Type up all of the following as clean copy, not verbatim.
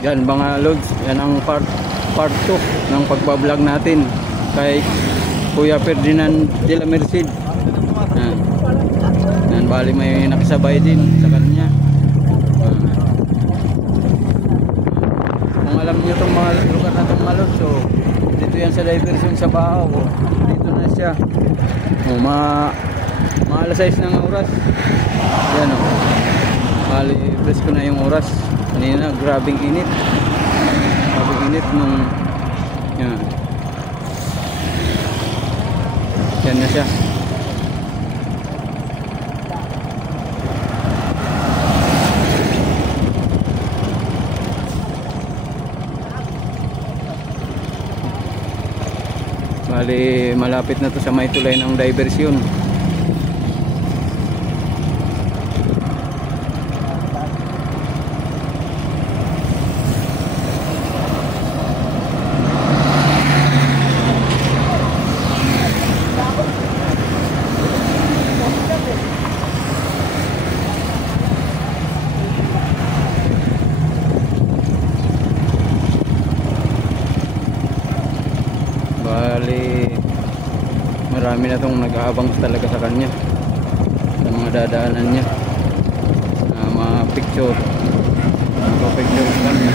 Yan mga lods, yan ang part 2 ng pagbablog natin kay Kuya Ferdinand de la Merced. Yan, bali may nakasabay din sa kanya. Kung alam niyo itong mga lugar na itong mga lods, so dito yan sa diversion sa Bao. Dito na siya. Mga alas 6 ng oras. Yan o. Bali, presko na yung oras. Kanina, grabing init. Grabing init nung... Yan. Yan na siya. Bali, malapit na to sa may tulay ng diversion. Bali, marami na itong nag-aabang talaga sa kanya, sa mga dadaanan niya, mga picture sa kanya.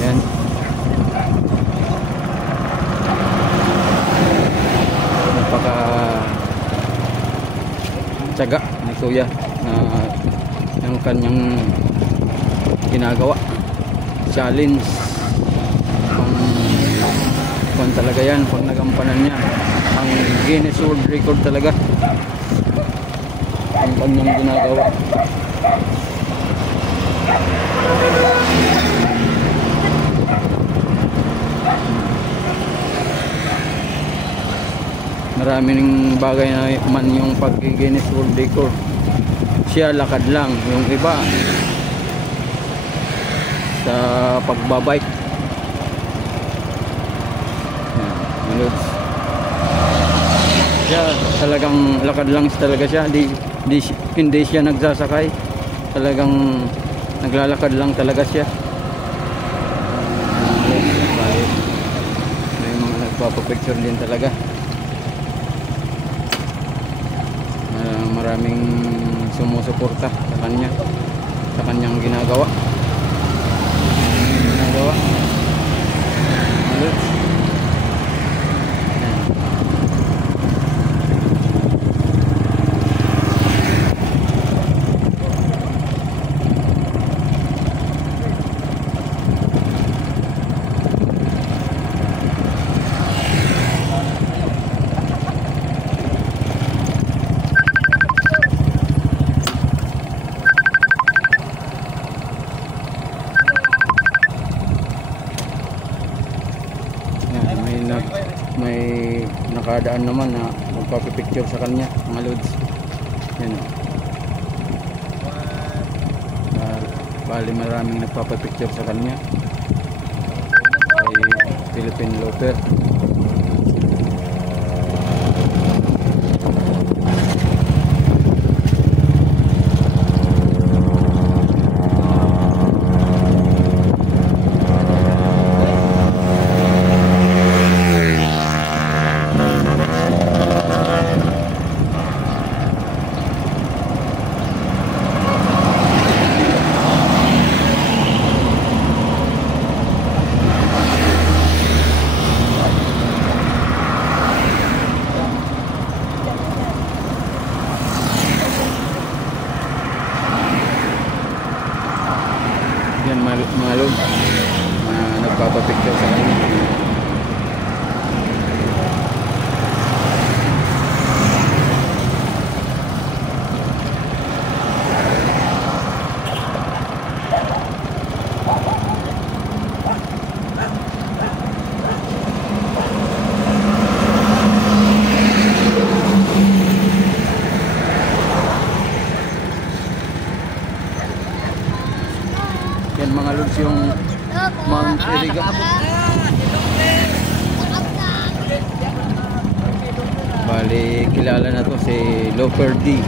Yan. Napaka tiyaga ni Kuya na yung kanyang ginagawa, challenge. Kung talaga yan, pag nagampanan niya ang Guinness World Record talaga ang kanyang ginagawa. Maraming bagay na man yung pag Guinness World Record. Siya lakad lang, yung iba sa pagbabike. Siya talagang lakad lang talaga siya, hindi siya nagsasakay, talagang naglalakad lang talaga siya. May mga nagpapapicture din talaga. Maraming sumusuporta sa kanyang ginagawa. May nakadaan naman na magpapipicture sa kanya, mga lods. Yan o. Bali maraming nagpapipicture sa kanya kay Philippine Loper. Yan mga log, nagpapapicture sa kanya. Yan mga lods yung Mount Iriga. Bali kilala na to si Loper D.